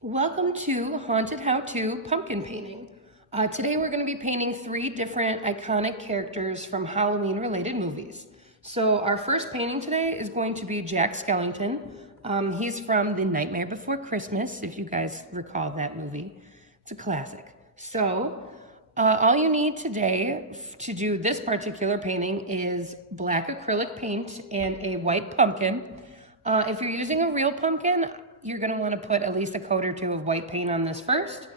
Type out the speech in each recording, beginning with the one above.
Welcome to Haunted How To Pumpkin Painting. Today we're going to be painting 3 different iconic characters from Halloween related movies. So our first painting today is going to be Jack Skellington. He's from The Nightmare Before Christmas, if you guys recall that movie. It's a classic. So all you need today to do this particular painting is black acrylic paint and a white pumpkin. If you're using a real pumpkin, you're going to want to put at least a coat or 2 of white paint on this first.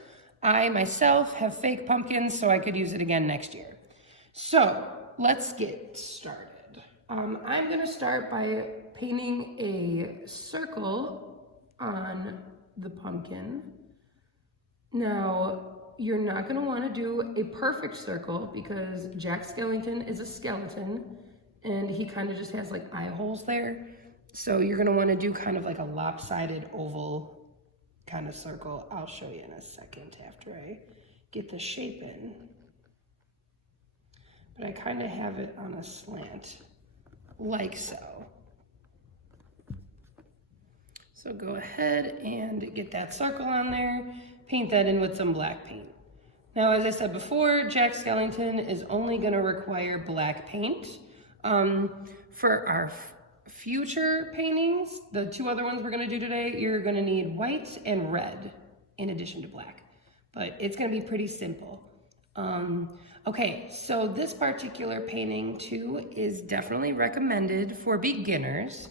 I myself have fake pumpkins, so I could use it again next year. So let's get started. I'm going to start by painting a circle on the pumpkin. Now, you're not going to want to do a perfect circle because Jack Skellington is a skeleton and he kind of just has like eye holes there. So you're going to want to do kind of like a lopsided oval kind of circle. I'll show you in a second after I get the shape in. But I kind of have it on a slant, like so. So go ahead and get that circle on there, paint that in with some black paint. Now, as I said before, Jack Skellington is only going to require black paint. For our future paintings, the 2 other ones we're going to do today, you're going to need white and red in addition to black, but it's going to be pretty simple. Okay, so this particular painting too is definitely recommended for beginners.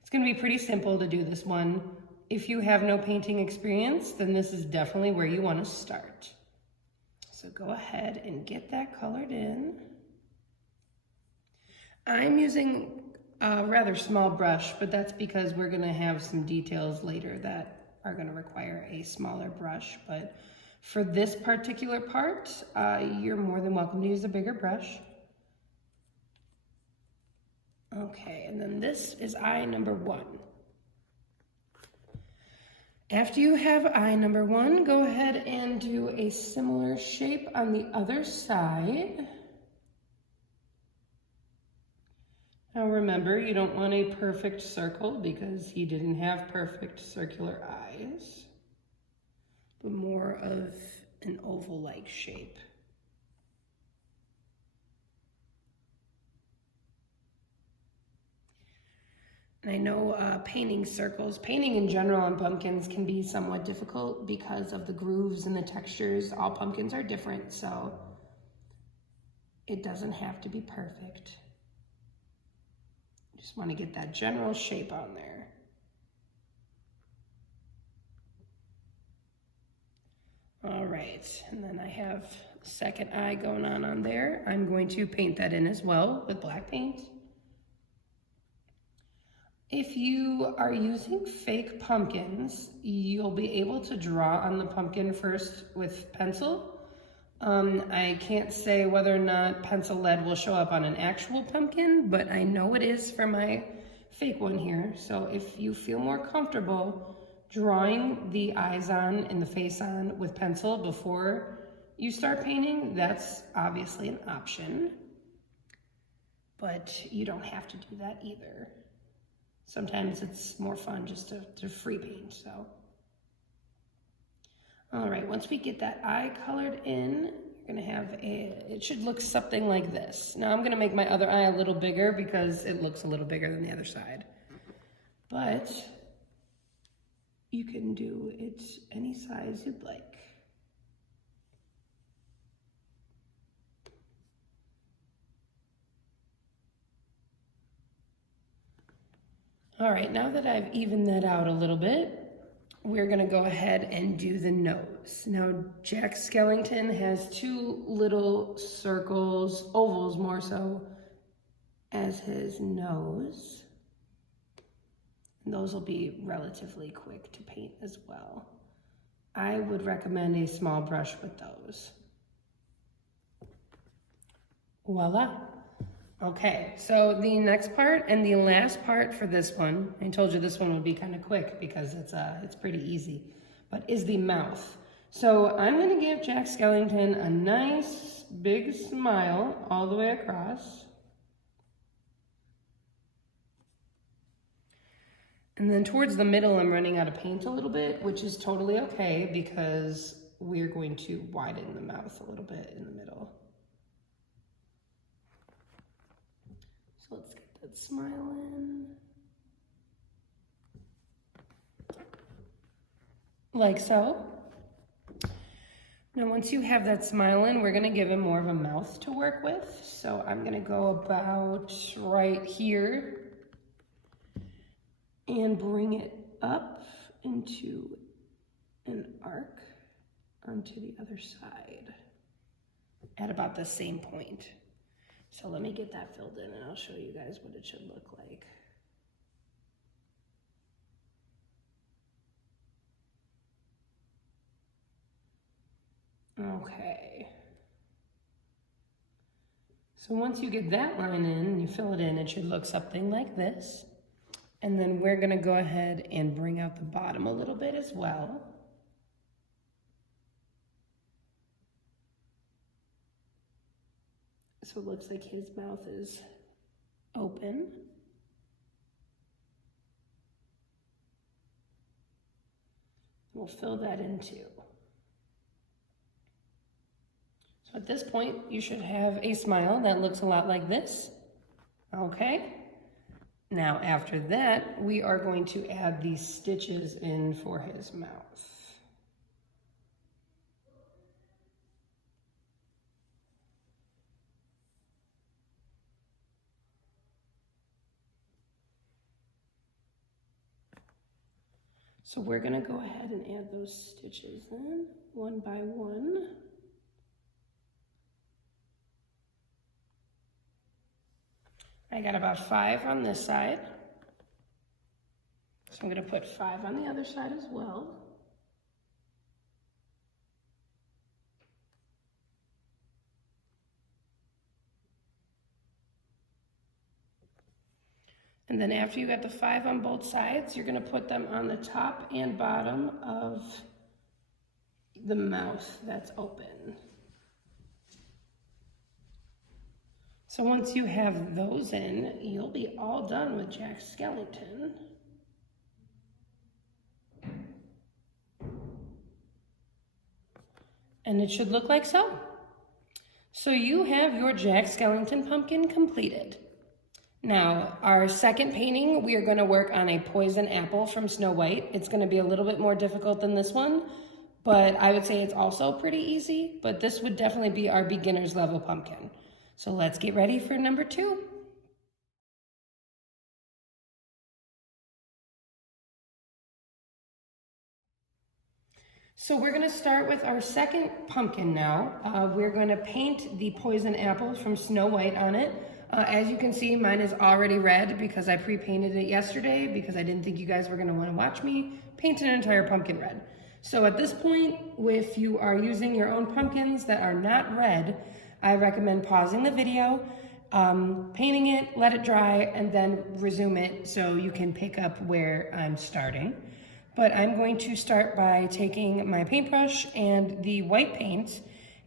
It's going to be pretty simple to do this one. If you have no painting experience, then this is definitely where you want to start. So go ahead and get that colored in. I'm using a rather small brush, but that's because we're going to have some details later that are going to require a smaller brush. But for this particular part, you're more than welcome to use a bigger brush. Okay, and then this is eye number 1. After you have eye number 1, go ahead and do a similar shape on the other side. Now remember, you don't want a perfect circle because he didn't have perfect circular eyes, but more of an oval-like shape. And I know painting circles, painting in general on pumpkins can be somewhat difficult because of the grooves and the textures. All pumpkins are different, so it doesn't have to be perfect. Just want to get that general shape on there. All right, and then I have second eye going on there. I'm going to paint that in as well with black paint. If you are using fake pumpkins, you'll be able to draw on the pumpkin first with pencil. I can't say whether or not pencil lead will show up on an actual pumpkin, but I know it is for my fake one here. So if you feel more comfortable drawing the eyes on and the face on with pencil before you start painting, that's obviously an option, but you don't have to do that either. Sometimes it's more fun just to free paint, so. All right, once we get that eye colored in, you're gonna have it should look something like this. Now I'm gonna make my other eye a little bigger because it looks a little bigger than the other side. But you can do it any size you'd like. All right, now that I've evened that out a little bit, we're gonna go ahead and do the nose. Now, Jack Skellington has 2 little circles, ovals more so, as his nose. And those will be relatively quick to paint as well. I would recommend a small brush with those. Voila. Okay, so the next part and the last part for this one, I told you this one would be kind of quick because it's pretty easy, but is the mouth. So I'm gonna give Jack Skellington a nice big smile all the way across. And then towards the middle, I'm running out of paint a little bit, which is totally okay because we're going to widen the mouth a little bit in the middle. So let's get that smile in. Like so. Now once you have that smile in, we're gonna give him more of a mouth to work with. So I'm gonna go about right here and bring it up into an arc onto the other side at about the same point. So let me get that filled in and I'll show you guys what it should look like. Okay. So once you get that line in and you fill it in, it should look something like this. And then we're gonna go ahead and bring out the bottom a little bit as well. So it looks like his mouth is open. We'll fill that in too. So at this point, you should have a smile that looks a lot like this. Okay. Now after that, we are going to add these stitches in for his mouth. So we're gonna go ahead and add those stitches in one by one. I got about 5 on this side. So I'm gonna put 5 on the other side as well. And then after you got the 5 on both sides, you're gonna put them on the top and bottom of the mouth that's open. So once you have those in, you'll be all done with Jack Skellington. And it should look like so. So you have your Jack Skellington pumpkin completed. Now, our second painting, we are gonna work on a poison apple from Snow White. It's gonna be a little bit more difficult than this one, but I would say it's also pretty easy, but this would definitely be our beginner's level pumpkin. So let's get ready for number 2. So we're gonna start with our second pumpkin now. We're gonna paint the poison apple from Snow White on it. As you can see, mine is already red because I pre-painted it yesterday because I didn't think you guys were gonna wanna watch me paint an entire pumpkin red. So at this point, if you are using your own pumpkins that are not red, I recommend pausing the video, painting it, let it dry, and then resume it so you can pick up where I'm starting. But I'm going to start by taking my paintbrush and the white paint,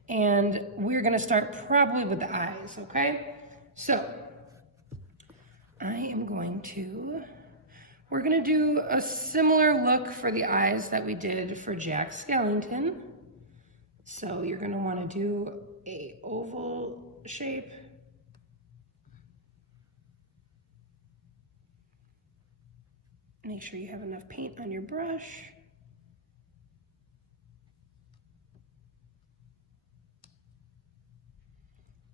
and we're gonna start probably with the eyes, okay? So, we're gonna do a similar look for the eyes that we did for Jack Skellington. So you're gonna wanna do a oval shape. Make sure you have enough paint on your brush.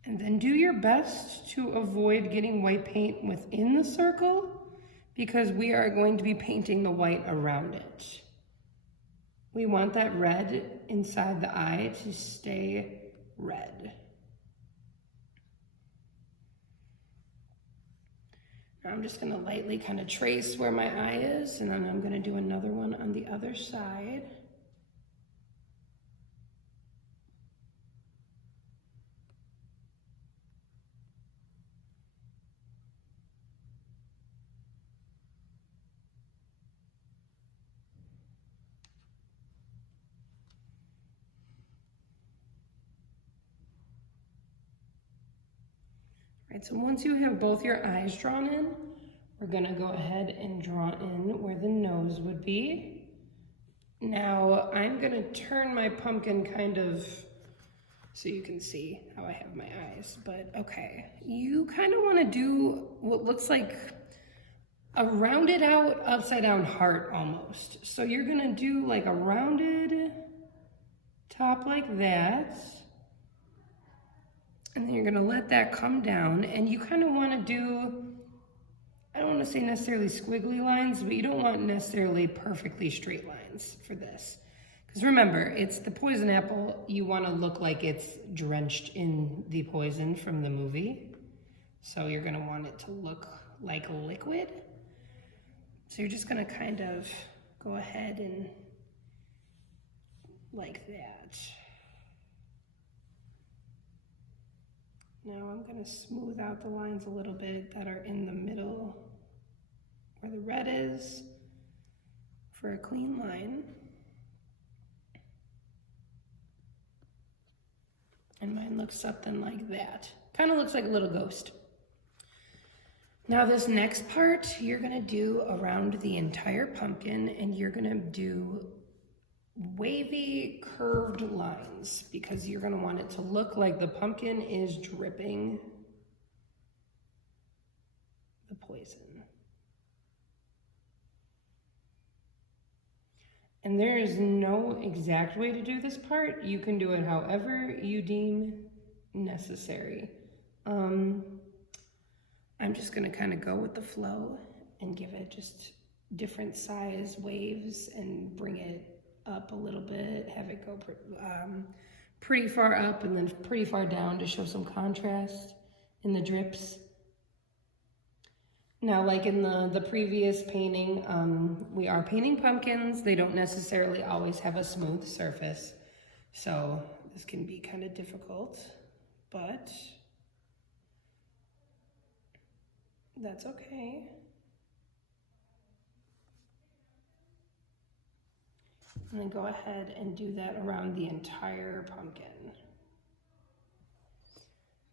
And then do your best to avoid getting white paint within the circle because we are going to be painting the white around it. We want that red inside the eye to stay red. Now I'm just gonna lightly kind of trace where my eye is, and then I'm gonna do another one on the other side. Right, so once you have both your eyes drawn in, We're gonna go ahead and draw in where the nose would be. Now I'm gonna turn my pumpkin kind of so you can see how I have my eyes, but okay. You kind of wanna do what looks like a rounded out upside down heart almost. So you're gonna do like a rounded top like that. And then you're gonna let that come down, and you kind of wanna do, I don't wanna say necessarily squiggly lines, but you don't want necessarily perfectly straight lines for this. Because remember, it's the poison apple, you wanna look like it's drenched in the poison from the movie. So you're gonna want it to look like liquid. So you're just gonna kind of go ahead and like that. Now I'm gonna smooth out the lines a little bit that are in the middle where the red is for a clean line. And mine looks something like that. Kind of looks like a little ghost. Now this next part, you're gonna do around the entire pumpkin, and you're gonna do wavy curved lines because you're going to want it to look like the pumpkin is dripping the poison. And there is no exact way to do this part. You can do it however you deem necessary. I'm just going to kind of go with the flow and give it just different size waves and bring it up a little bit, have it go pretty far up and then pretty far down to show some contrast in the drips. Now, like in the previous painting, we are painting pumpkins. They don't necessarily always have a smooth surface, so this can be kind of difficult, but that's okay. And then go ahead and do that around the entire pumpkin.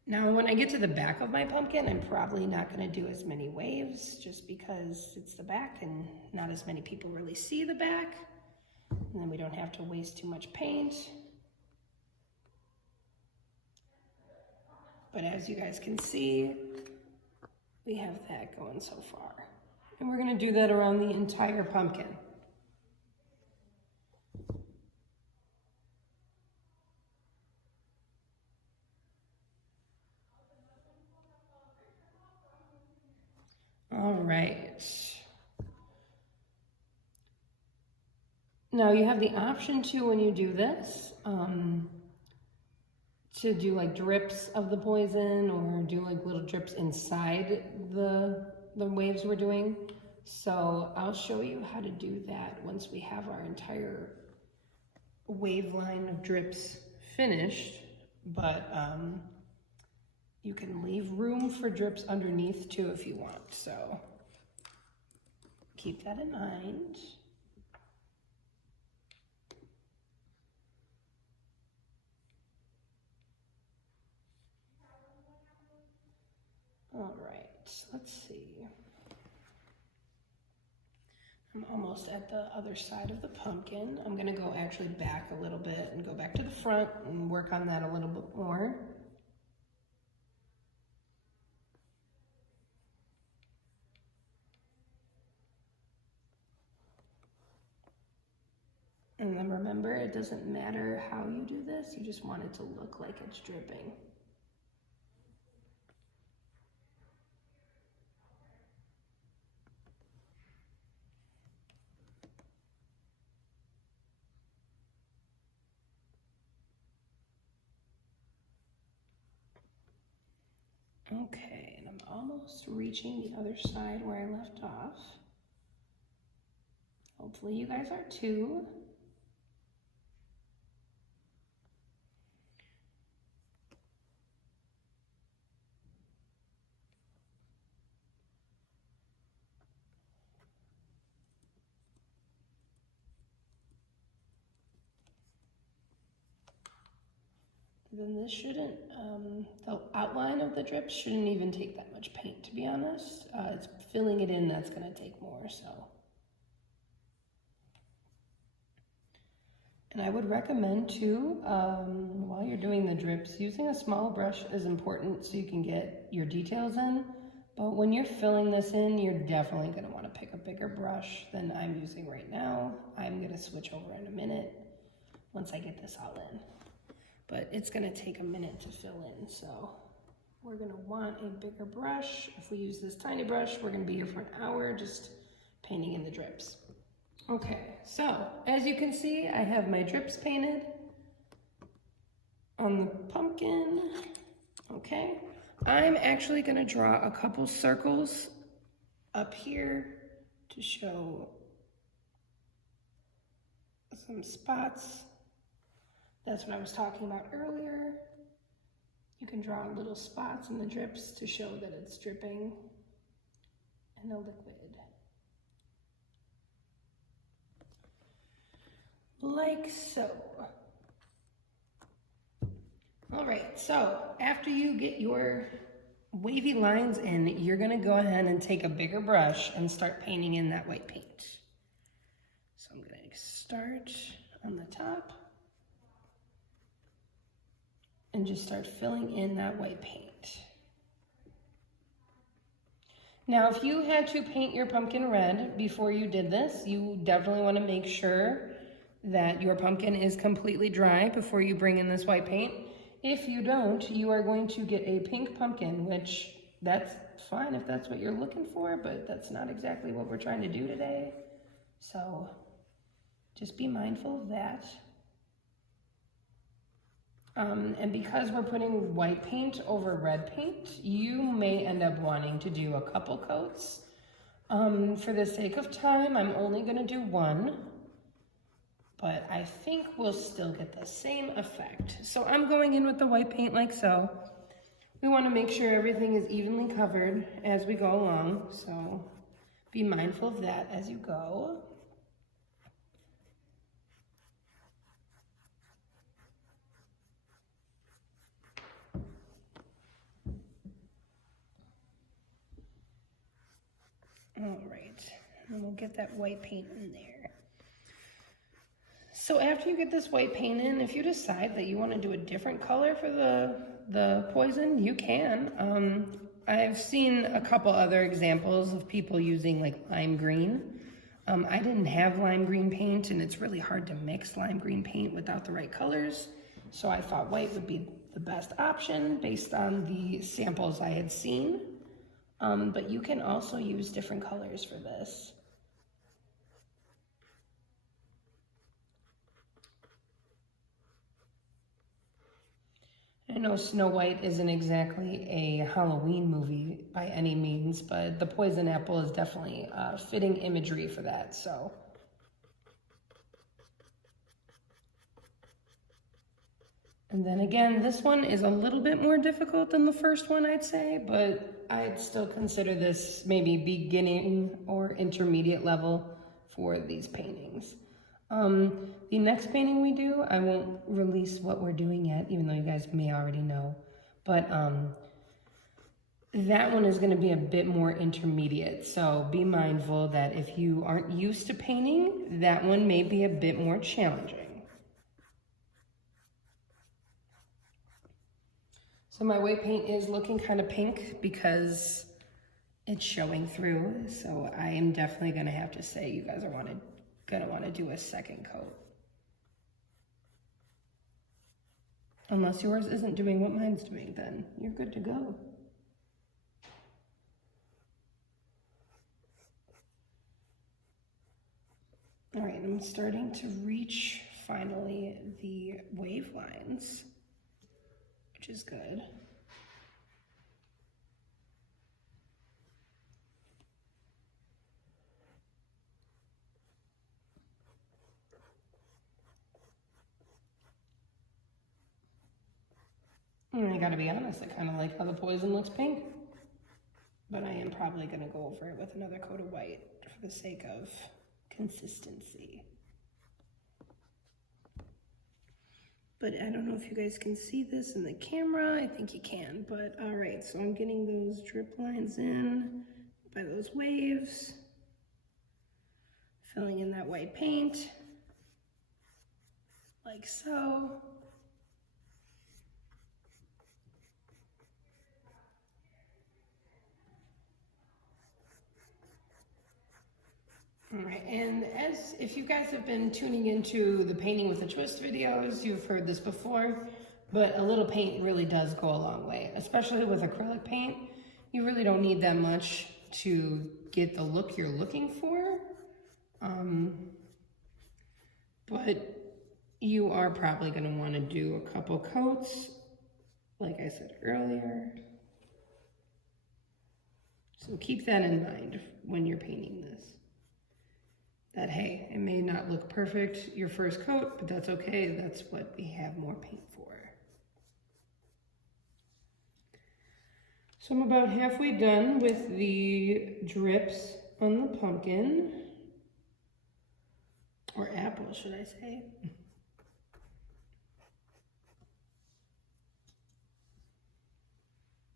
Now, when I get to the back of my pumpkin, I'm probably not gonna do as many waves just because it's the back and not as many people really see the back. And then we don't have to waste too much paint. But as you guys can see, we have that going so far. And we're gonna do that around the entire pumpkin. All right. Now you have the option to, when you do this, to do like drips of the poison or do like little drips inside the waves we're doing. So I'll show you how to do that once we have our entire wave line of drips finished, but you can leave room for drips underneath too if you want, so keep that in mind. All right, let's see. I'm almost at the other side of the pumpkin. I'm gonna go actually back a little bit and go back to the front and work on that a little bit more. And then remember, it doesn't matter how you do this, you just want it to look like it's dripping. Okay, and I'm almost reaching the other side where I left off. Hopefully you guys are too. then this shouldn't, the outline of the drips shouldn't even take that much paint, to be honest. It's filling it in that's gonna take more, so. And I would recommend too, while you're doing the drips, using a small brush is important so you can get your details in. But when you're filling this in, you're definitely gonna wanna pick a bigger brush than I'm using right now. I'm gonna switch over in a minute once I get this all in. But it's gonna take a minute to fill in, so we're gonna want a bigger brush. If we use this tiny brush, we're gonna be here for an hour just painting in the drips. Okay, so as you can see, I have my drips painted on the pumpkin. Okay, I'm actually gonna draw a couple circles up here to show some spots. That's what I was talking about earlier. You can draw little spots in the drips to show that it's dripping in the liquid. Like so. All right, so after you get your wavy lines in, you're gonna go ahead and take a bigger brush and start painting in that white paint. So I'm gonna start on the top and just start filling in that white paint. Now, if you had to paint your pumpkin red before you did this, you definitely wanna make sure that your pumpkin is completely dry before you bring in this white paint. If you don't, you are going to get a pink pumpkin, which that's fine if that's what you're looking for, but that's not exactly what we're trying to do today. So just be mindful of that. And because we're putting white paint over red paint, you may end up wanting to do a couple coats. For the sake of time, I'm only gonna do one, but I think we'll still get the same effect. So I'm going in with the white paint like so. We wanna make sure everything is evenly covered as we go along, so be mindful of that as you go. All right, and we'll get that white paint in there. So after you get this white paint in, if you decide that you want to do a different color for the poison, you can. I've seen a couple other examples of people using like lime green. I didn't have lime green paint, and it's really hard to mix lime green paint without the right colors. So I thought white would be the best option based on the samples I had seen. But you can also use different colors for this. I know Snow White isn't exactly a Halloween movie by any means, but the poison apple is definitely fitting imagery for that, so. And then again, this one is a little bit more difficult than the first one, I'd say, but I'd still consider this maybe beginning or intermediate level for these paintings. The next painting we do, I won't release what we're doing yet, even though you guys may already know, but that one is going to be a bit more intermediate, so be mindful that if you aren't used to painting, that one may be a bit more challenging. So my white paint is looking kind of pink because it's showing through, so I am definitely going to have to say you guys are gonna want to do a second coat. Unless yours isn't doing what mine's doing, then you're good to go. All right, I'm starting to reach finally the wave lines, which is good. And I gotta be honest, I kind of like how the poison looks pink, but I am probably gonna go over it with another coat of white for the sake of consistency. But but I don't know if you guys can see this in the camera. I think you can, but all right, so I'm getting those drip lines in by those waves, filling in that white paint, like so. All right, and as if you guys have been tuning into the painting with a twist videos, you've heard this before, but a little paint really does go a long way, especially with acrylic paint. You really don't need that much to get the look you're looking for, but you are probably going to want to do a couple coats, like I said earlier. So keep that in mind when you're painting this. That, hey, it may not look perfect your first coat, but that's okay. That's what we have more paint for. So I'm about halfway done with the drips on the pumpkin, or apple, should I say.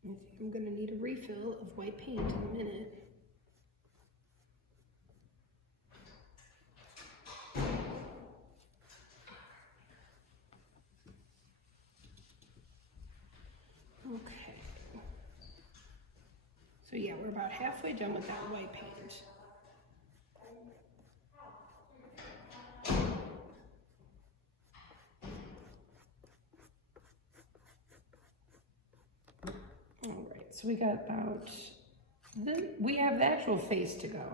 I think I'm gonna need a refill of white paint in a minute. Okay. So yeah, we're about halfway done with that white paint. All right, so we got about, we have the actual face to go.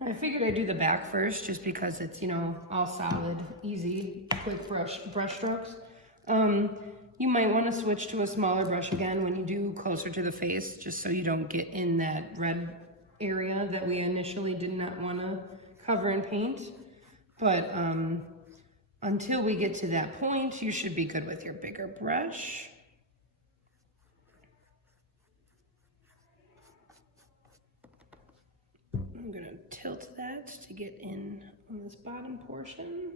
I figured I'd do the back first just because it's, you know, all solid, easy, quick brush strokes. You might want to switch to a smaller brush again when you do closer to the face, just so you don't get in that red area that we initially did not want to cover in paint. But until we get to that point, you should be good with your bigger brush. I'm going to tilt that to get in on this bottom portion.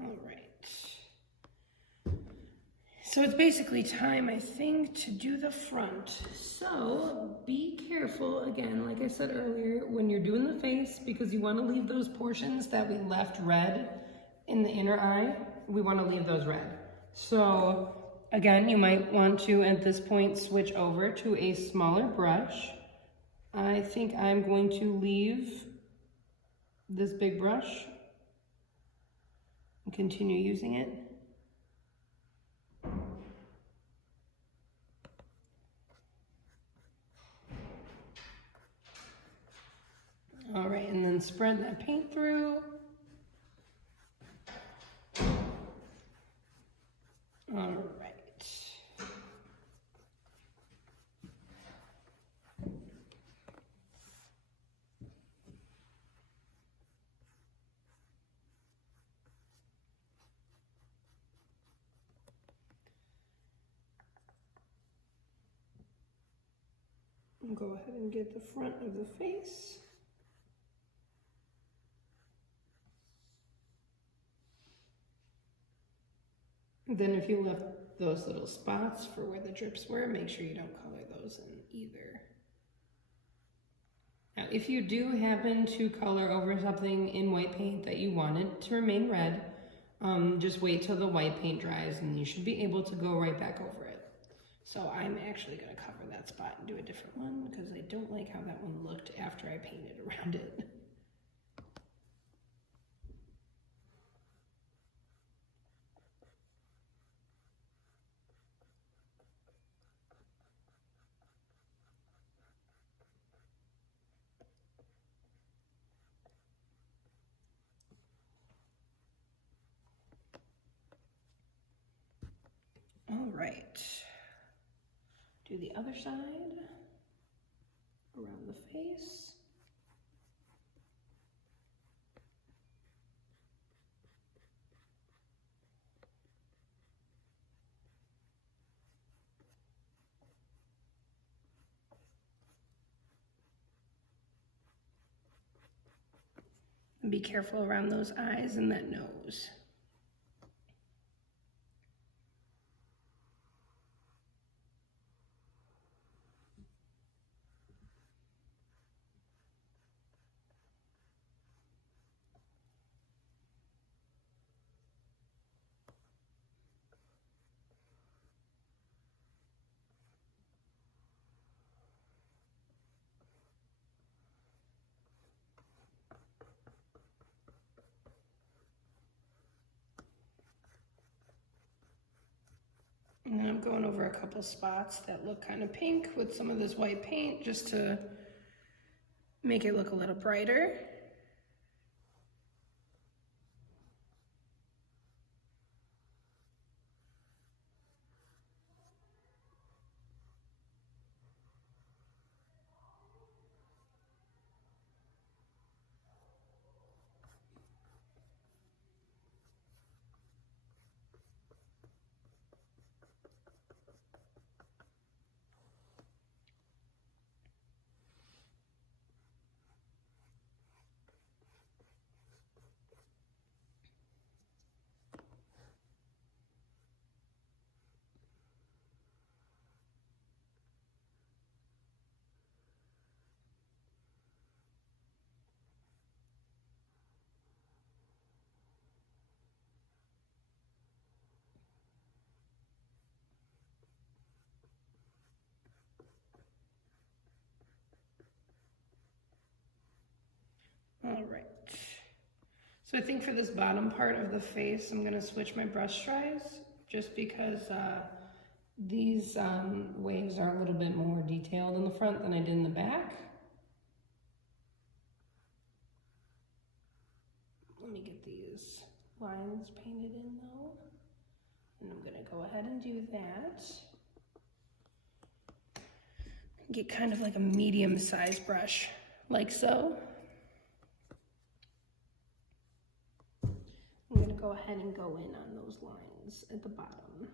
All right. So it's basically time, I think, to do the front. So be careful, again, like I said earlier, when you're doing the face, because you want to leave those portions that we left red in the inner eye, we want to leave those red. So again, you might want to, at this point, switch over to a smaller brush. I think I'm going to leave this big brush and continue using it. All right, and then spread that paint through. All right. I'll go ahead and get the front of the face. Then if you left those little spots for where the drips were, make sure you don't color those in either. Now, if you do happen to color over something in white paint that you want it to remain red, just wait till the white paint dries and you should be able to go right back over it. So I'm actually gonna cover that spot and do a different one because I don't like how that one looked after I painted around it. All right, do the other side around the face. And be careful around those eyes and that nose. And then I'm going over a couple spots that look kind of pink with some of this white paint just to make it look a little brighter. All right. So I think for this bottom part of the face, I'm gonna switch my brush dries just because these waves are a little bit more detailed in the front than I did in the back. Let me get these lines painted in though. And I'm gonna go ahead and do that. Get kind of like a medium-sized brush, like so. I'm gonna go ahead and go in on those lines at the bottom.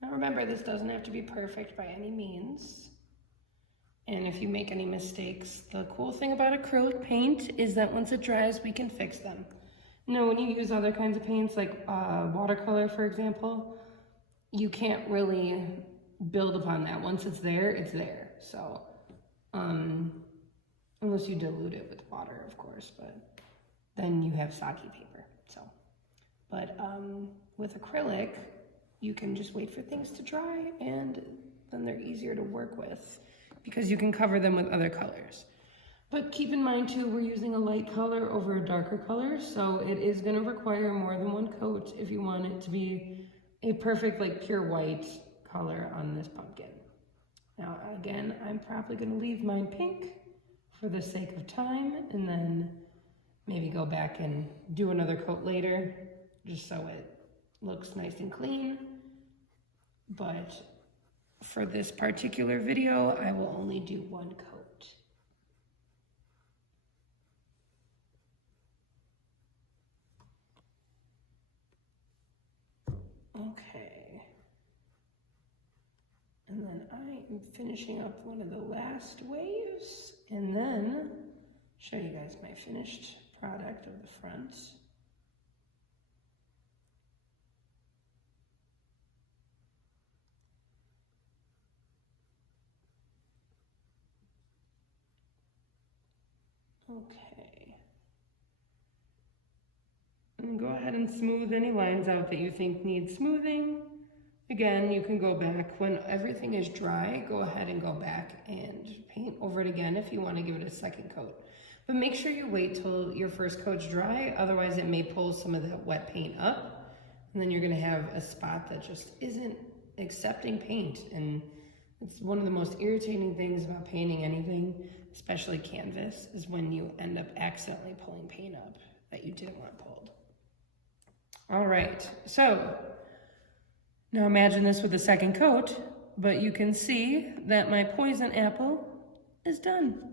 Now remember, this doesn't have to be perfect by any means. And if you make any mistakes, the cool thing about acrylic paint is that once it dries, we can fix them. Now, when you use other kinds of paints, like watercolor, for example, you can't really build upon that. Once it's there, it's there. So, unless you dilute it with water, of course, but then you have soggy paper. So, but with acrylic, you can just wait for things to dry, and then they're easier to work with because you can cover them with other colors. But keep in mind too, we're using a light color over a darker color, so it is gonna require more than one coat if you want it to be a perfect, like pure white color on this pumpkin. Now, again, I'm probably gonna leave mine pink for the sake of time, and then maybe go back and do another coat later, just so it looks nice and clean. But for this particular video, I will only do one coat. Okay. And then I am finishing up one of the last waves, and then show you guys my finished product of the front. Okay. And go ahead and smooth any lines out that you think need smoothing. Again, you can go back when everything is dry, go ahead and go back and paint over it again if you want to give it a second coat. But make sure you wait till your first coat's dry, otherwise it may pull some of that wet paint up, and then you're gonna have a spot that just isn't accepting paint. And it's one of the most irritating things about painting anything, especially canvas, is when you end up accidentally pulling paint up that you didn't want pulled. All right, so now imagine this with a second coat, but you can see that my poison apple is done.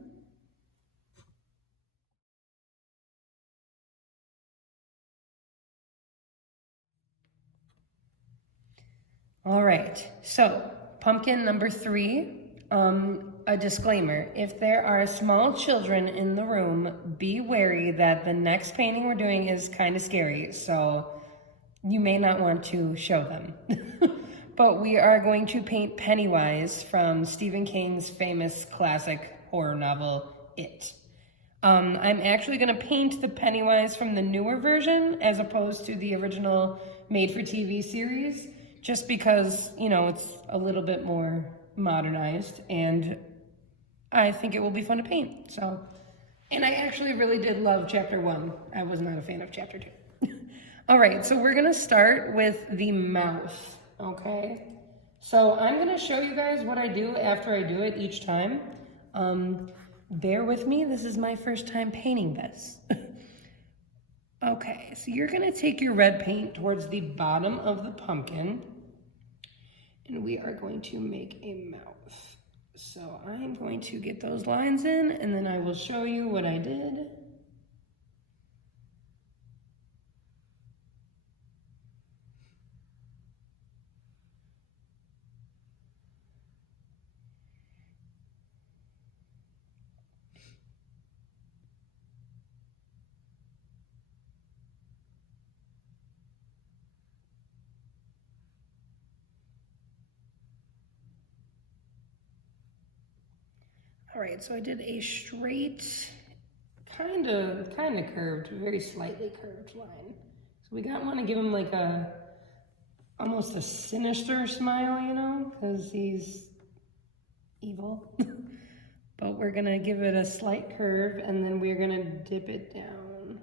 All right, so pumpkin number 3. a disclaimer, if there are small children in the room, be wary that the next painting we're doing is kind of scary, so you may not want to show them. But we are going to paint Pennywise from Stephen King's famous classic horror novel, It. I'm actually going to paint the Pennywise from the newer version as opposed to the original made-for-TV series, just because, you know, it's a little bit more modernized, and I think it will be fun to paint. So, and I actually really did love chapter 1. I was not a fan of chapter 2. All right, so we're going to start with the mouth, okay? So I'm going to show you guys what I do after I do it each time. Bear with me, this is my first time painting this. Okay, so you're gonna take your red paint towards the bottom of the pumpkin, and we are going to make a mouth. So I'm going to get those lines in, and then I will show you what I did. All right, so I did a straight, kind of curved, very slightly curved line. So we want to give him like almost a sinister smile, you know, because he's evil. But we're gonna give it a slight curve, and then we're gonna dip it down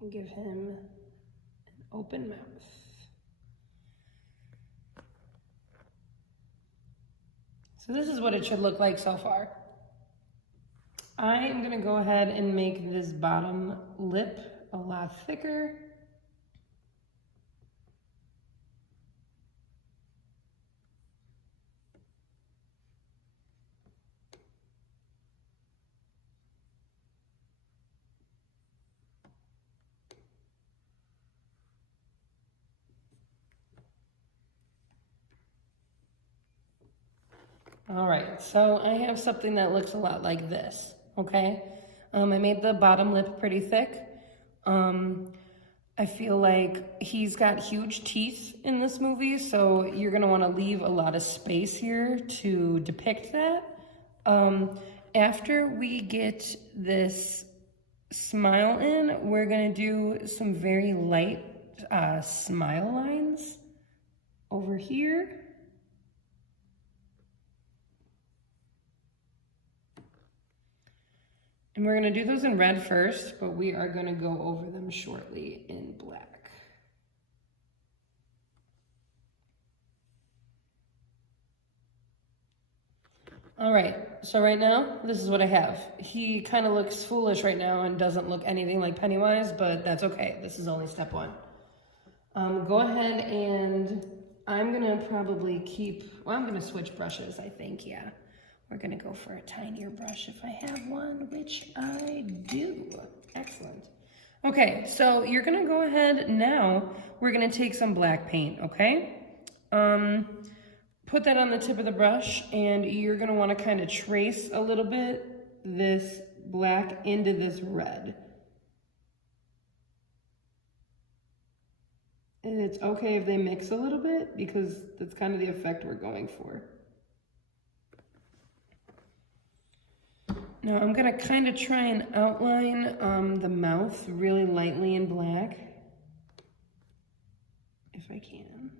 and give him an open mouth. So this is what it should look like so far. I am gonna go ahead and make this bottom lip a lot thicker. All right, so I have something that looks a lot like this, okay? I made the bottom lip pretty thick. I feel like he's got huge teeth in this movie, so you're gonna wanna leave a lot of space here to depict that. After we get this smile in, we're gonna do some very light smile lines over here. And we're gonna do those in red first, but we are gonna go over them shortly in black. All right, so right now, this is what I have. He kind of looks foolish right now and doesn't look anything like Pennywise, but that's okay. This is only step 1. Go ahead and I'm gonna probably I'm gonna switch brushes, I think, yeah. We're gonna go for a tinier brush if I have one, which I do. Excellent. Okay, so you're gonna go ahead now, we're gonna take some black paint, okay? Put that on the tip of the brush, and you're gonna wanna kind of trace a little bit this black into this red. And it's okay if they mix a little bit, because that's kind of the effect we're going for. Now I'm gonna kind of try and outline the mouth really lightly in black, if I can.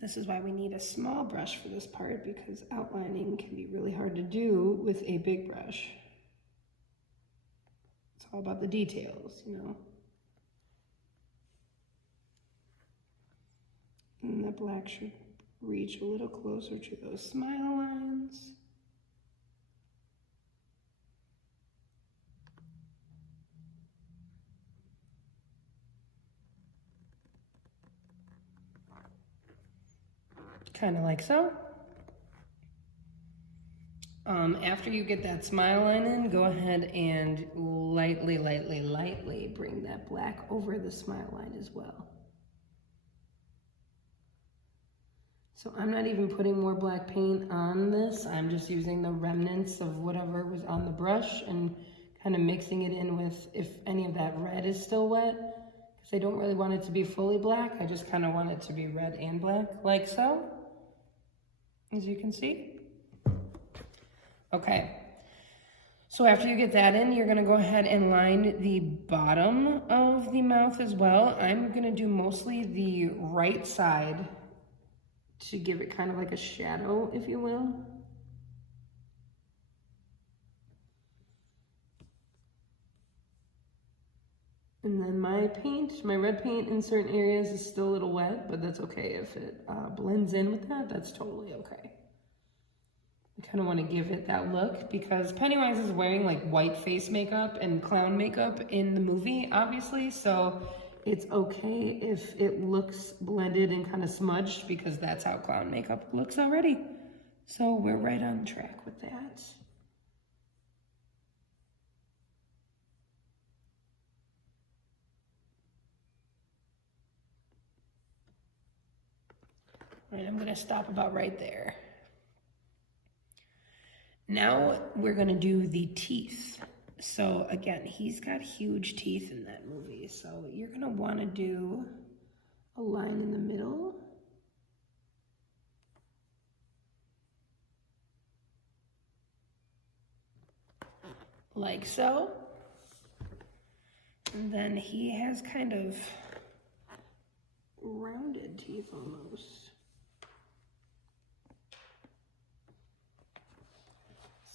This is why we need a small brush for this part, because outlining can be really hard to do with a big brush. It's all about the details, you know. And the black should reach a little closer to those smile lines. Kind of like so. After you get that smile line in, go ahead and lightly bring that black over the smile line as well. So I'm not even putting more black paint on this. I'm just using the remnants of whatever was on the brush and kind of mixing it in with if any of that red is still wet, because I don't really want it to be fully black. I just kind of want it to be red and black, like so, as you can see. Okay, so after you get that in, you're gonna go ahead and line the bottom of the mouth as well. I'm gonna do mostly the right side to give it kind of like a shadow, if you will. And then my red paint in certain areas is still a little wet, but that's okay. If it blends in with that, that's totally okay. I kind of want to give it that look because Pennywise is wearing like white face makeup and clown makeup in the movie, obviously. So it's okay if it looks blended and kind of smudged because that's how clown makeup looks already. So we're right on track with that. All right, I'm gonna stop about right there. Now we're gonna do the teeth. So again, he's got huge teeth in that movie. So you're gonna wanna do a line in the middle. Like so. And then he has kind of rounded teeth almost.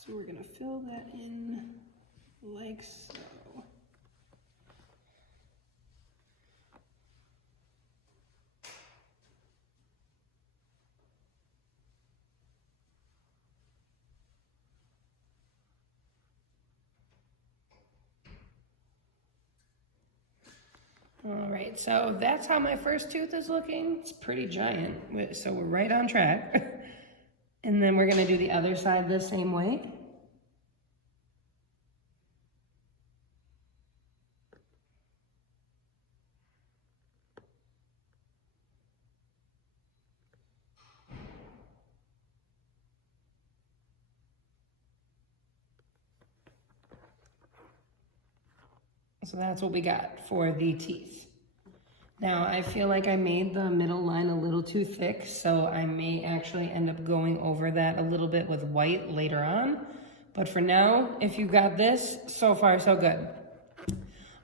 So we're gonna fill that in like so. All right, so that's how my first tooth is looking. It's pretty giant, so we're right on track. And then we're gonna do the other side the same way. So that's what we got for the teeth. Now I feel like I made the middle line a little too thick, so I may actually end up going over that a little bit with white later on. But for now, if you got this, so far so good.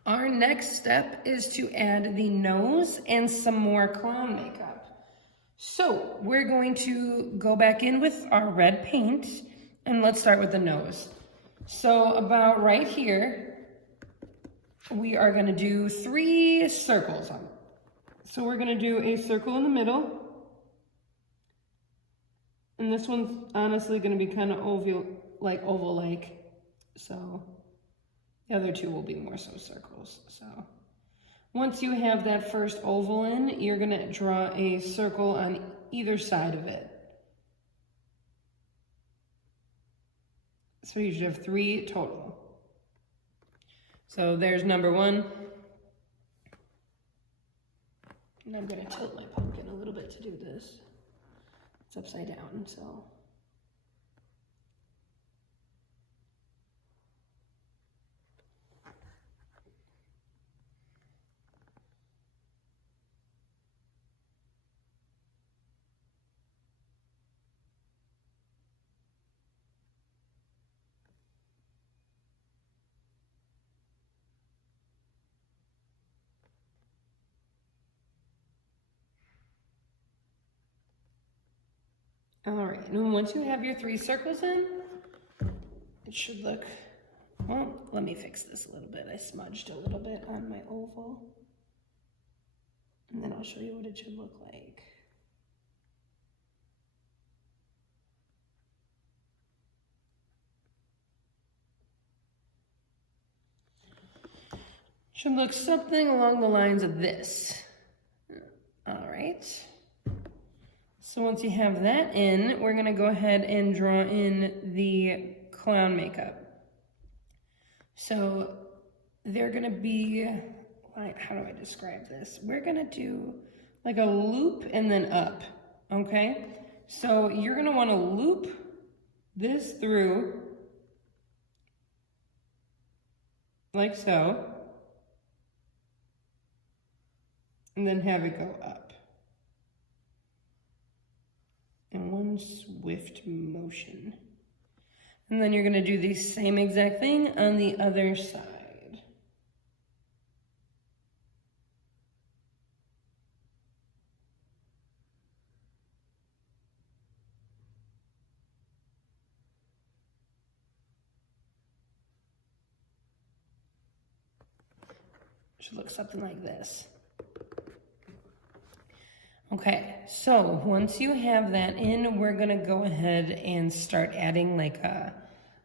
Our next step is to add the nose and some more clown makeup. So we're going to go back in with our red paint and let's start with the nose. So about right here, we are gonna do 3 circles on it. So we're gonna do a circle in the middle. And this one's honestly gonna be kind of oval-like. So the other 2 will be more so circles. So once you have that first oval in, you're gonna draw a circle on either side of it. So you should have 3 total. So there's number 1. And I'm gonna tilt my pumpkin a little bit to do this. It's upside down, so. All right, and once you have your 3 circles in, it should look, well, let me fix this a little bit. I smudged a little bit on my oval. And then I'll show you what it should look like. Should look something along the lines of this. All right. So So once you have that in, we're gonna go ahead and draw in the clown makeup. So they're gonna be, how do I describe this? We're gonna do like a loop and then up, okay? So you're gonna wanna loop this through like so, and then have it go up in one swift motion. And then you're gonna do the same exact thing on the other side. Should look something like this. Okay, so once you have that in, we're gonna go ahead and start adding like a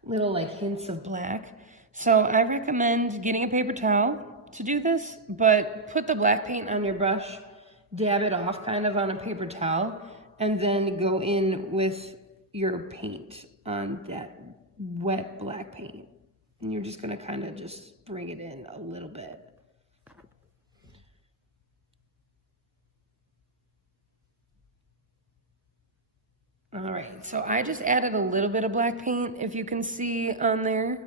little like hints of black. So I recommend getting a paper towel to do this, but put the black paint on your brush, dab it off kind of on a paper towel, and then go in with your paint on that wet black paint. And you're just gonna kind of just bring it in a little bit. All right, so I just added a little bit of black paint, if you can see on there.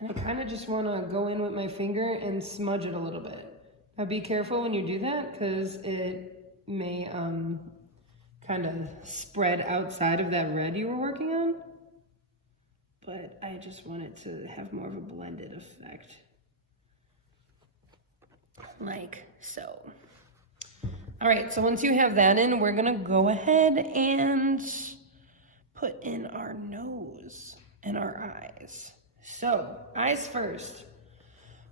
And I kind of just want to go in with my finger and smudge it a little bit. Now be careful when you do that, because it may kind of spread outside of that red you were working on. But I just want it to have more of a blended effect. Like so. All right, so once you have that in, we're gonna go ahead and put in our nose and our eyes. So, eyes first.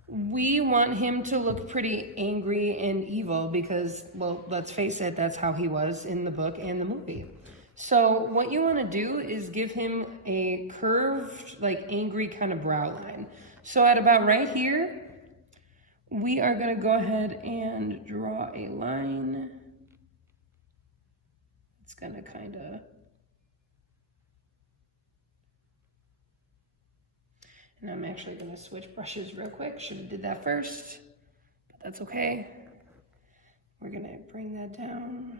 We want him to look pretty angry and evil because, well, let's face it, that's how he was in the book and the movie. So what you wanna do is give him a curved, like angry kind of brow line. So at about right here, we are gonna go ahead and draw a line. It's gonna kinda, and I'm actually gonna switch brushes real quick. Should have did that first, but that's okay. We're gonna bring that down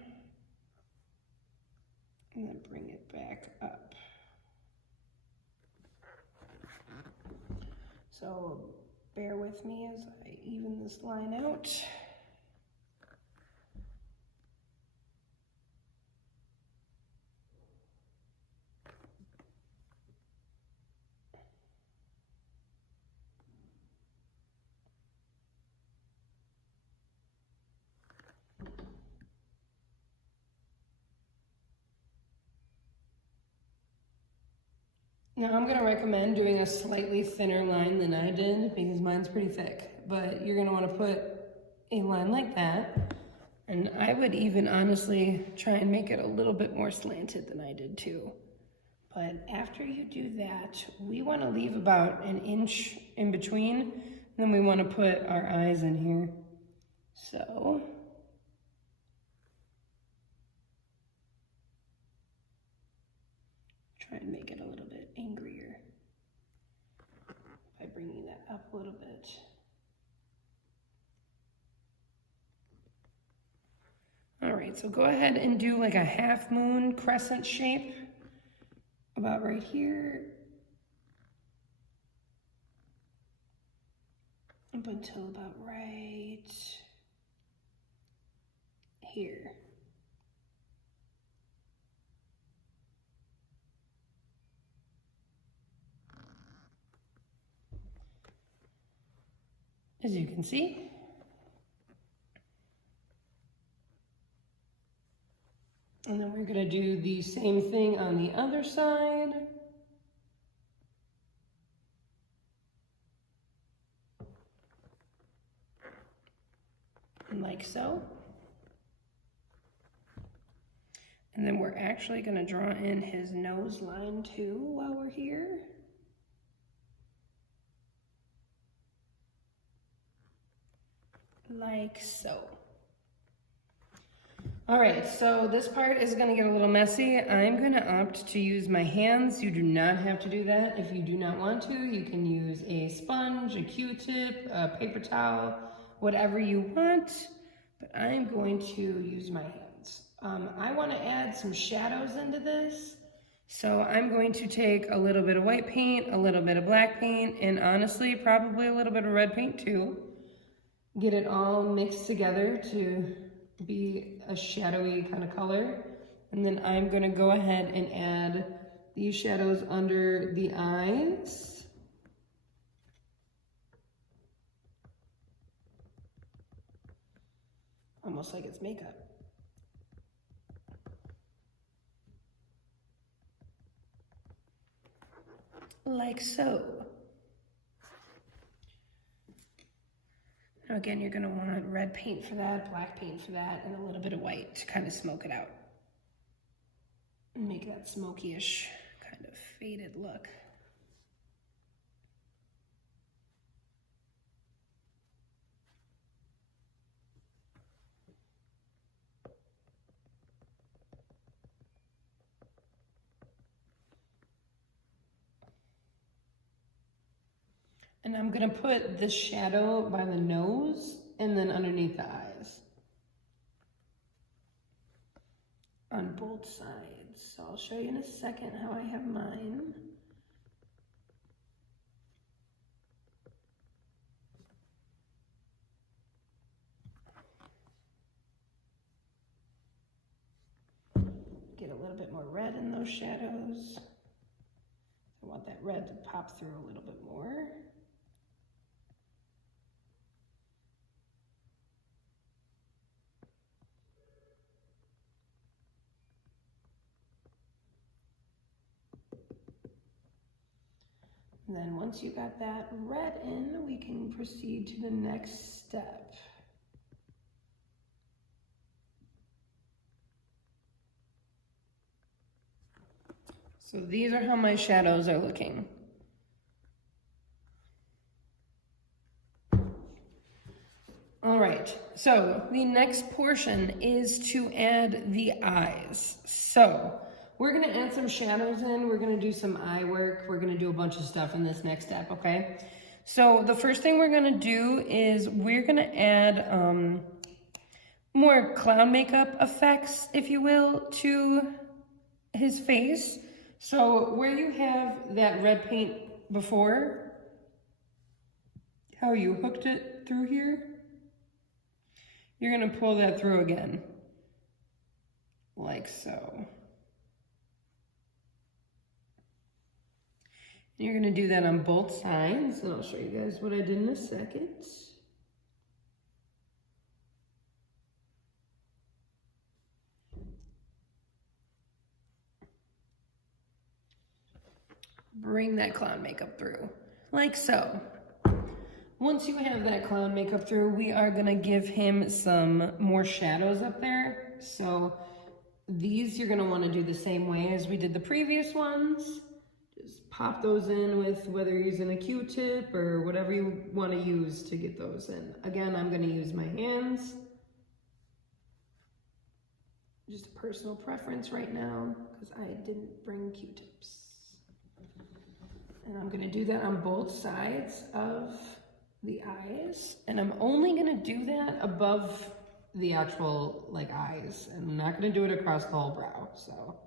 and then bring it back up. So bear with me as I even this line out. Now I'm gonna recommend doing a slightly thinner line than I did because mine's pretty thick, but you're gonna wanna put a line like that. And I would even honestly try and make it a little bit more slanted than I did too. But after you do that, we wanna leave about an inch in between, then we wanna put our eyes in here. So, try and make it a little bit angrier by bringing that up a little bit. All right, so go ahead and do like a half moon crescent shape about right here up until about right here. As you can see. And then we're gonna do the same thing on the other side. Like so. And then we're actually gonna draw in his nose line too while we're here. Like so. All right, so this part is gonna get a little messy. I'm gonna opt to use my hands. You do not have to do that. If you do not want to, you can use a sponge, a Q-tip, a paper towel, whatever you want, but I'm going to use my hands. I wanna add some shadows into this. So I'm going to take a little bit of white paint, a little bit of black paint, and honestly, probably a little bit of red paint too. Get it all mixed together to be a shadowy kind of color. And then I'm gonna go ahead and add these shadows under the eyes. Almost like it's makeup. Like so. Now again, you're gonna want red paint for that, black paint for that, and a little bit of white to kind of smoke it out. And make that smoky-ish kind of faded look. And I'm gonna put the shadow by the nose and then underneath the eyes. On both sides. So I'll show you in a second how I have mine. Get a little bit more red in those shadows. I want that red to pop through a little bit more. And then once you got that red in, we can proceed to the next step. So these are how my shadows are looking. All right, so the next portion is to add the eyes. So we're gonna add some shadows in, we're gonna do some eye work, we're gonna do a bunch of stuff in this next step, okay? So the first thing we're gonna do is we're gonna add more clown makeup effects, if you will, to his face. So where you have that red paint before, how you hooked it through here, you're gonna pull that through again, like so. You're gonna do that on both sides, and I'll show you guys what I did in a second. Bring that clown makeup through, like so. Once you have that clown makeup through, we are gonna give him some more shadows up there. So these you're gonna wanna do the same way as we did the previous ones. Just pop those in with whether you're using a Q-tip or whatever you wanna use to get those in. Again, I'm gonna use my hands. Just a personal preference right now, because I didn't bring Q-tips. And I'm gonna do that on both sides of the eyes. And I'm only gonna do that above the actual like eyes. And I'm not gonna do it across the whole brow, so.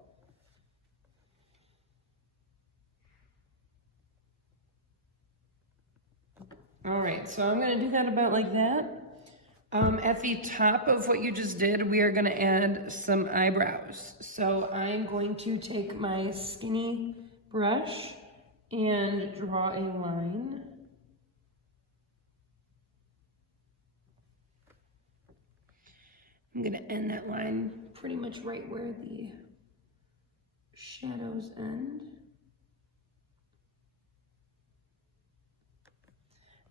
All right, so I'm gonna do that about like that. At the top of what you just did, we are gonna add some eyebrows. So I'm going to take my skinny brush and draw a line. I'm gonna end that line pretty much right where the shadows end.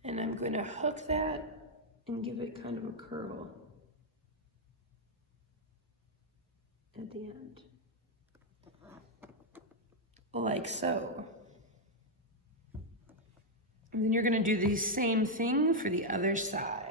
And I'm gonna hook that and give it kind of a curl at the end. Like so. And then you're gonna do the same thing for the other side.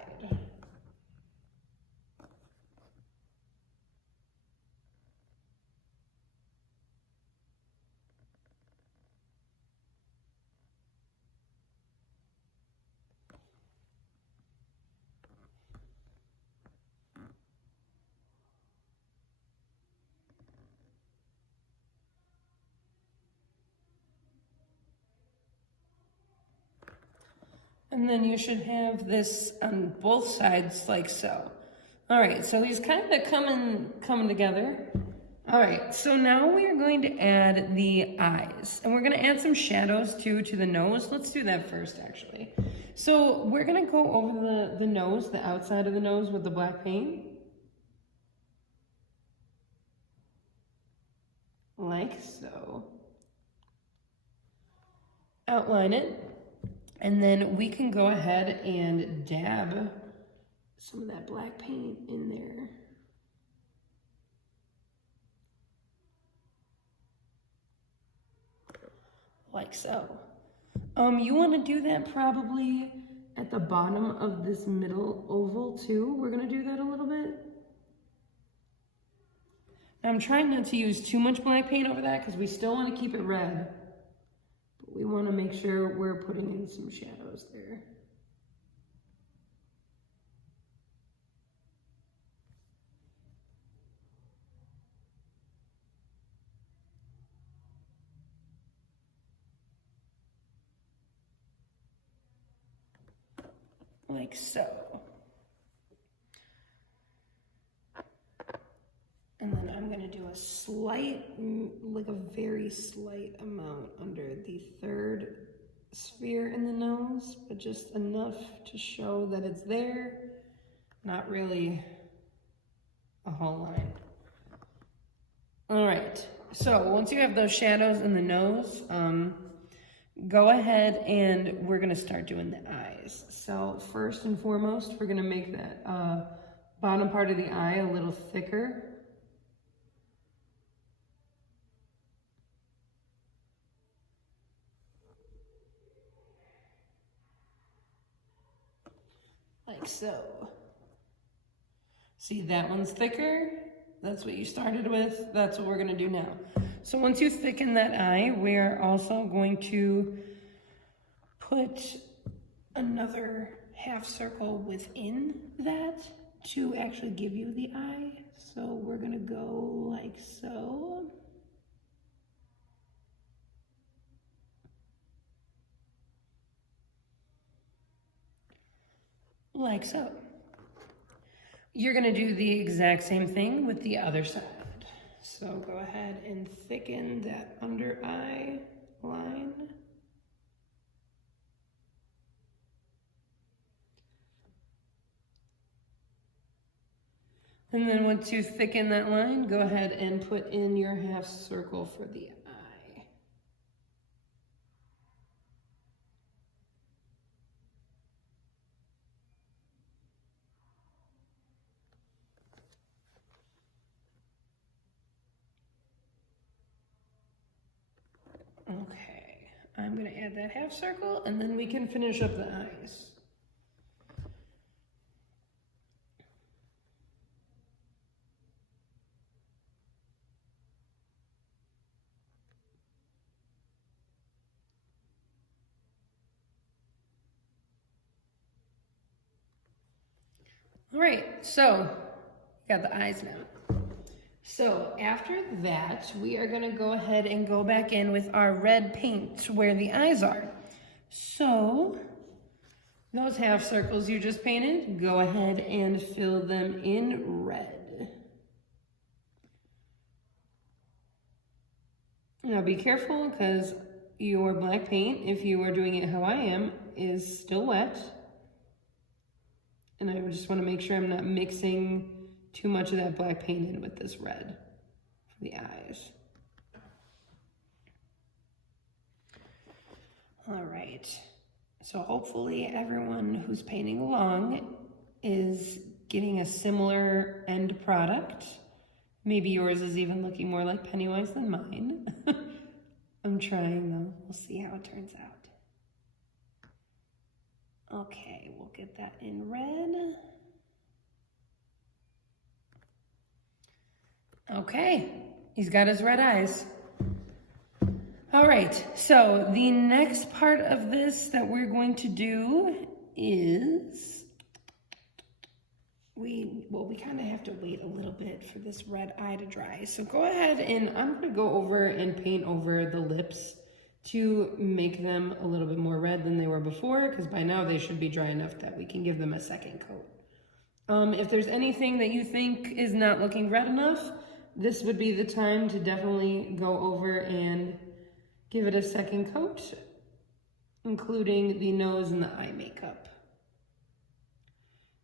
And then you should have this on both sides like so. All right, so these kind of coming together. All right, so now we are going to add the eyes. And we're gonna add some shadows too to the nose. Let's do that first, actually. So we're gonna go over the nose, the outside of the nose with the black paint. Like so. Outline it. And then we can go ahead and dab some of that black paint in there. Like so. You want to do that probably at the bottom of this middle oval too. We're going to do that a little bit. I'm trying not to use too much black paint over that because we still want to keep it red. But we want to make sure we're putting in some shadows there. Like so. And then I'm gonna do a slight, like a very slight amount under the third sphere in the nose, but just enough to show that it's there, not really a whole line. All right, so once you have those shadows in the nose, go ahead and we're gonna start doing the eyes. So first and foremost, we're gonna make that bottom part of the eye a little thicker. Like so. See, that one's thicker. That's what you started with. That's what we're gonna do now. So once you thicken that eye, we're also going to put another half circle within that to actually give you the eye. So we're gonna go like so. Like so. You're gonna do the exact same thing with the other side. So go ahead and thicken that under eye line. And then once you thicken that line, go ahead and put in your half circle for the eye. Okay, I'm gonna add that half circle and then we can finish up the eyes. All right, so got the eyes now. So after that, we are gonna go ahead and go back in with our red paint where the eyes are. So those half circles you just painted, go ahead and fill them in red. Now be careful because your black paint, if you are doing it how I am, is still wet. And I just want to make sure I'm not mixing too much of that black paint in with this red for the eyes. All right, so hopefully everyone who's painting along is getting a similar end product. Maybe yours is even looking more like Pennywise than mine. I'm trying though, we'll see how it turns out. Okay, we'll get that in red. Okay, he's got his red eyes. All right, so the next part of this that we're going to do is, we kind of have to wait a little bit for this red eye to dry. So go ahead and I'm gonna go over and paint over the lips to make them a little bit more red than they were before, because by now they should be dry enough that we can give them a second coat. If there's anything that you think is not looking red enough, this would be the time to definitely go over and give it a second coat, including the nose and the eye makeup.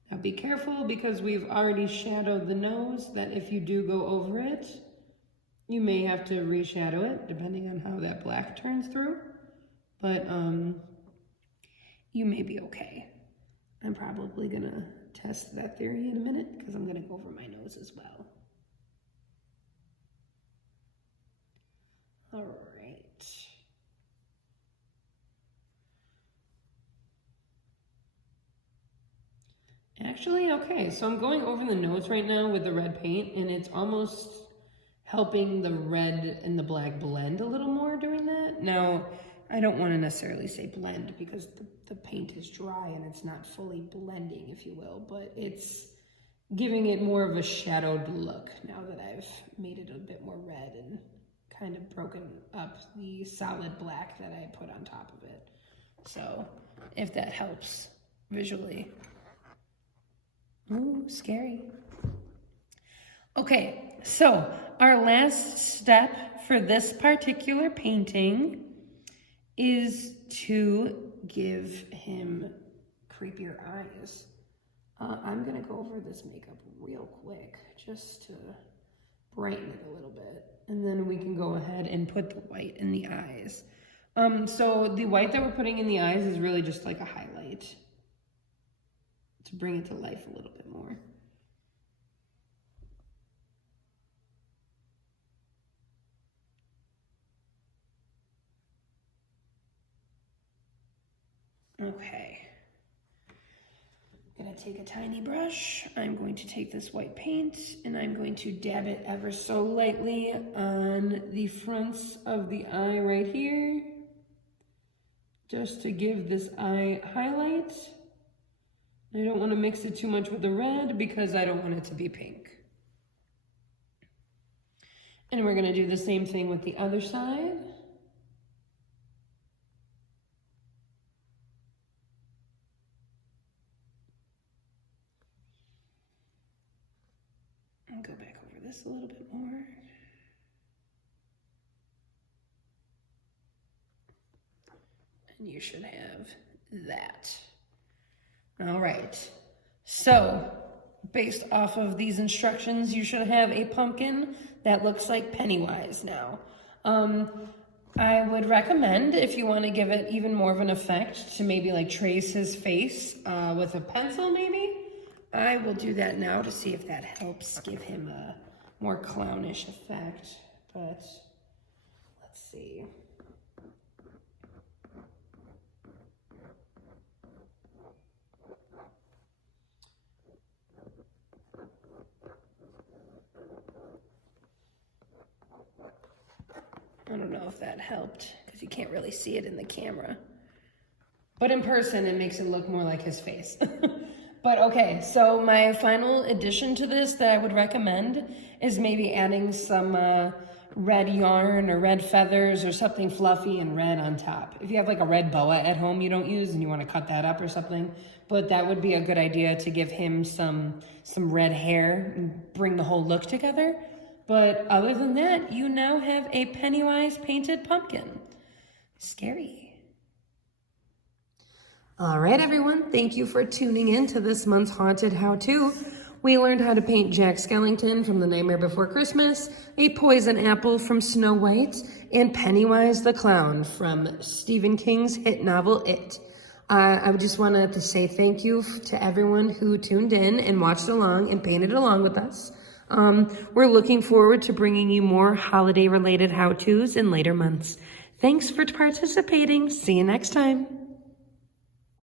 Now be careful, because we've already shadowed the nose, that if you do go over it, you may have to reshadow it, depending on how that black turns through. But you may be okay. I'm probably gonna test that theory in a minute, because I'm gonna go over my nose as well. All right. Actually, okay, so I'm going over the nose right now with the red paint, and it's almost helping the red and the black blend a little more doing that. Now, I don't want to necessarily say blend, because the paint is dry and it's not fully blending, if you will, but it's giving it more of a shadowed look now that I've made it a bit more red and kind of broken up the solid black that I put on top of it. So, if that helps visually. Ooh, scary. Okay, so our last step for this particular painting is to give him creepier eyes. I'm gonna go over this makeup real quick just to brighten it a little bit, and then we can go ahead and put the white in the eyes. So the white that we're putting in the eyes is really just like a highlight to bring it to life a little bit more. Okay. I'm gonna take a tiny brush. I'm going to take this white paint and I'm going to dab it ever so lightly on the fronts of the eye right here, just to give this eye highlight. I don't want to mix it too much with the red because I don't want it to be pink. And we're gonna do the same thing with the other side. I'll go back over this a little bit more. And you should have that. All right, so based off of these instructions, you should have a pumpkin that looks like Pennywise now. I would recommend, if you want to give it even more of an effect, to maybe like trace his face with a pencil maybe. I will do that now to see if that helps give him a more clownish effect, but let's see. I don't know if that helped because you can't really see it in the camera. But in person, it makes it look more like his face. But okay, so my final addition to this that I would recommend is maybe adding some red yarn or red feathers or something fluffy and red on top. If you have like a red boa at home you don't use and you want to cut that up or something, but that would be a good idea to give him some red hair and bring the whole look together. But other than that, you now have a Pennywise painted pumpkin. Scary. All right, everyone. Thank you for tuning in to this month's Haunted How-To. We learned how to paint Jack Skellington from The Nightmare Before Christmas, a poison apple from Snow White, and Pennywise the Clown from Stephen King's hit novel, It. I just wanted to say thank you to everyone who tuned in and watched along and painted along with us. We're looking forward to bringing you more holiday-related how-tos in later months. Thanks for participating. See you next time.